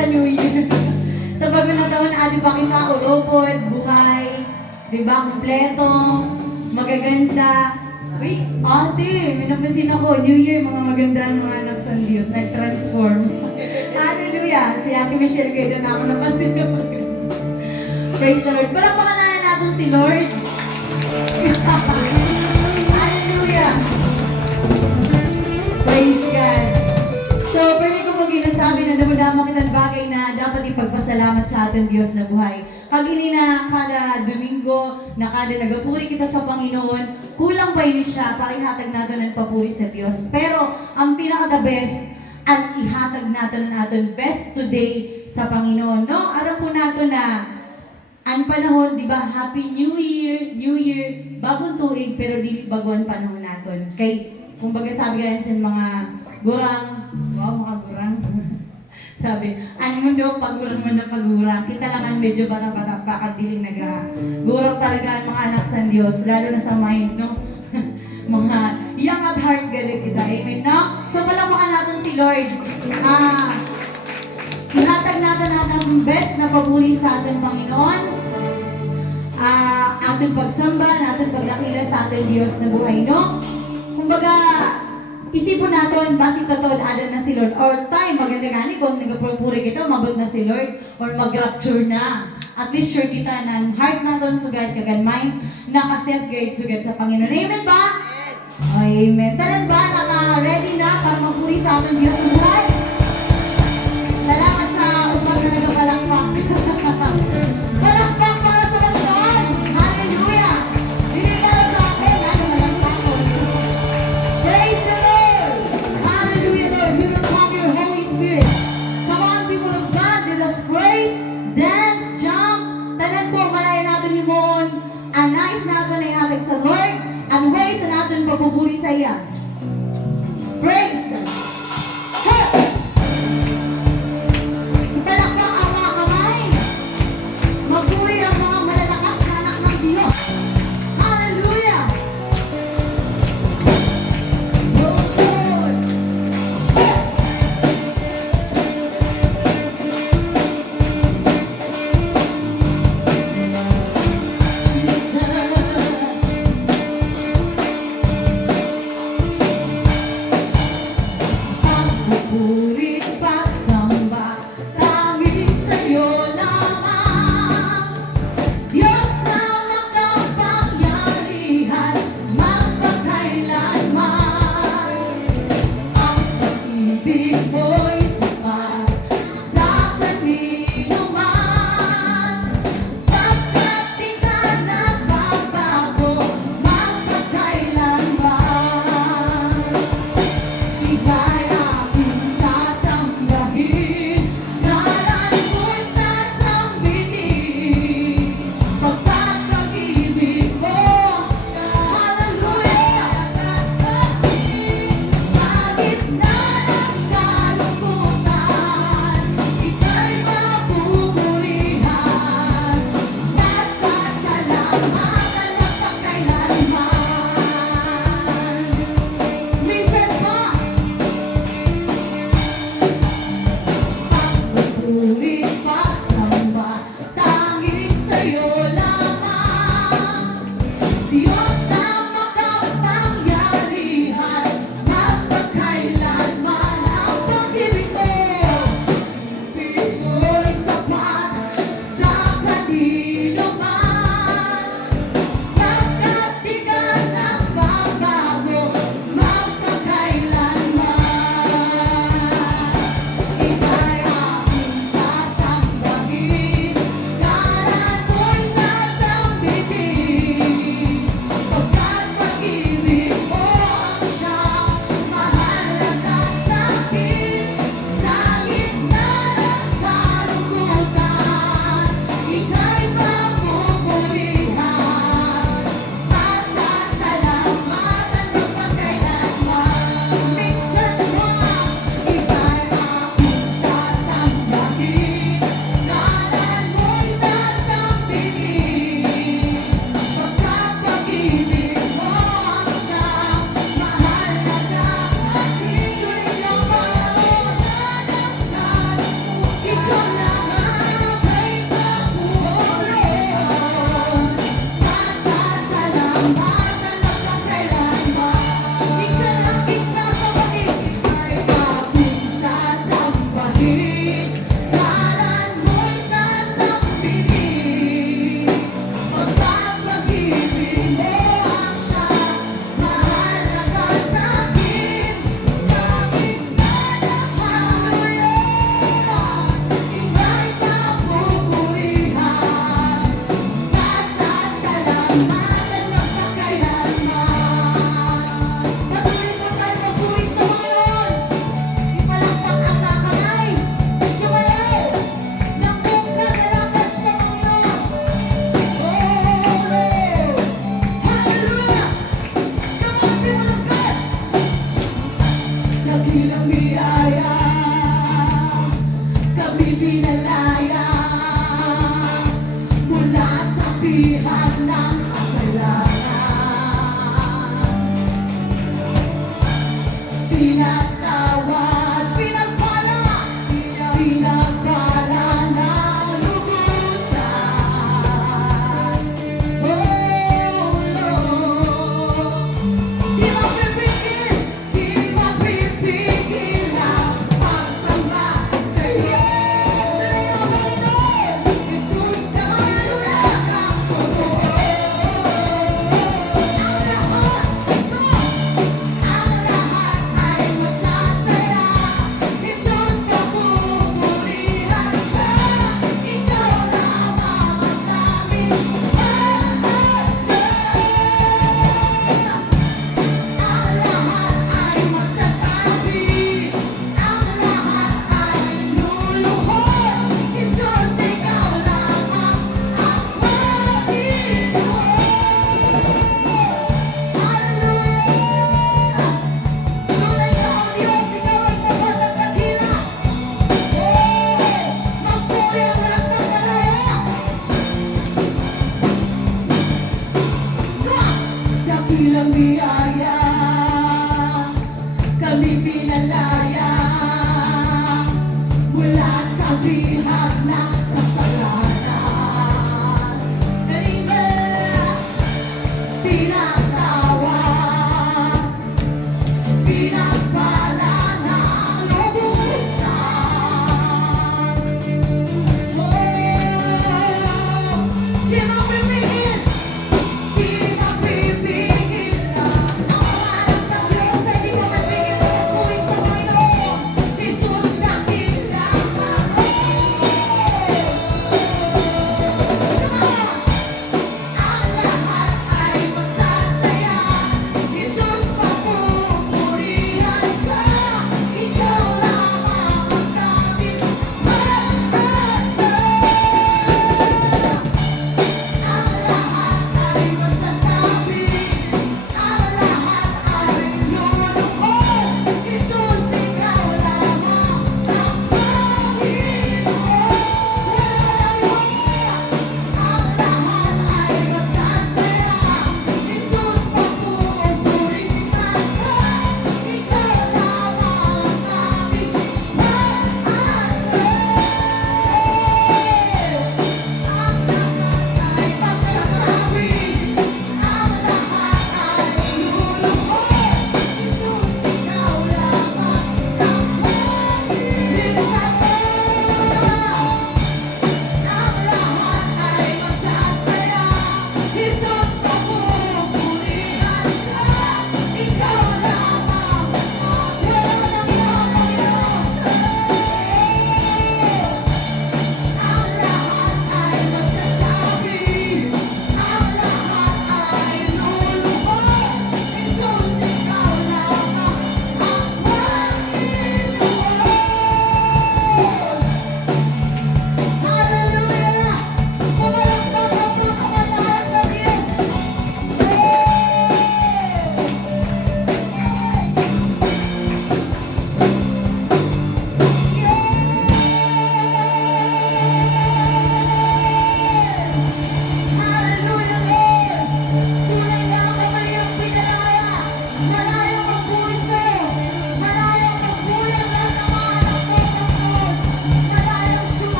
sa New Year. Sa bago na taon, ating pakita, urupod, buhay, di ba, kumpleto, magaganda. Wait, ate, may napansin ako, New Year, mga maganda ang mga anak sa Diyos, nag-transform. Hallelujah! Si Ate Michelle, kayo na ako napansin na maganda. Praise the Lord. Palakpakan na natin si Lord. Hallelujah! Praise God. So, pwede ko pong ginasabi na damadama kitang bagay na dapat ipagpasalamat sa ating Diyos na buhay. Kagini na kada Domingo, na kada nagapuri kita sa Panginoon, kulang pa ini siya para ihatag natin ang papuri sa Diyos. Pero, ang pinaka-the best, at ihatag natin ang ating best today sa Panginoon. No? Aram po natin na ang panahon, di ba, Happy New Year, bagong tuig, pero dili baguan panahon natin. Kay, kumbaga sabi ganyan sa mga gurang, wow, mga gurang. Sabi, ano mo daw, pagurang mo na pagurang. Kita lang ang medyo bata-bata pa, kadiling gurang talaga ang mga anak sa Diyos, lalo na sa mind, no? Mga young at heart, galit kita. Amen, no? So, palakpakan natin si Lord. Ihatag natin ang best na papuri sa ating Panginoon. Ating pagsamba, ating pagdakila sa ating Diyos na buhay, no? Kumbaga, isipon natin, bakit totoo ada na si Lord? Or time, maganda gani kung nagapupuri kita, mabot na si Lord, or mag-rapture na. At least sure kita na ang heart natin, sugad kagan mind, nakaset guide sugad sa Panginoon. Amen ba? Amen. Tanan ba, naka-ready na para magpuri sa ating Diyos na buhay? Salamat sa upat na nagapalakpak. Palakpak para sa Panginoon. Hallelujah! Binigyan sa akin, ano malakpakon. Praise the Lord! Hallelujah, Lord! We will come your Holy Spirit. Come on, people of God, let us praise, dance, jump. Tanan po, malaya natin yung mohon. Ang nais natin ay hatag sa Lord. Ang ways na natin papupuri sa iya. Praise the Lord! Ipalakpak ang mga kamay. Magpuri ang mga malalakas na anak ng Diyos. Hallelujah! Lord! Pagpupurit, pagsamba, tanging sa'yo lamang. Diyos na makapangyarihan, magpakailanman. Ang pag-ibig mo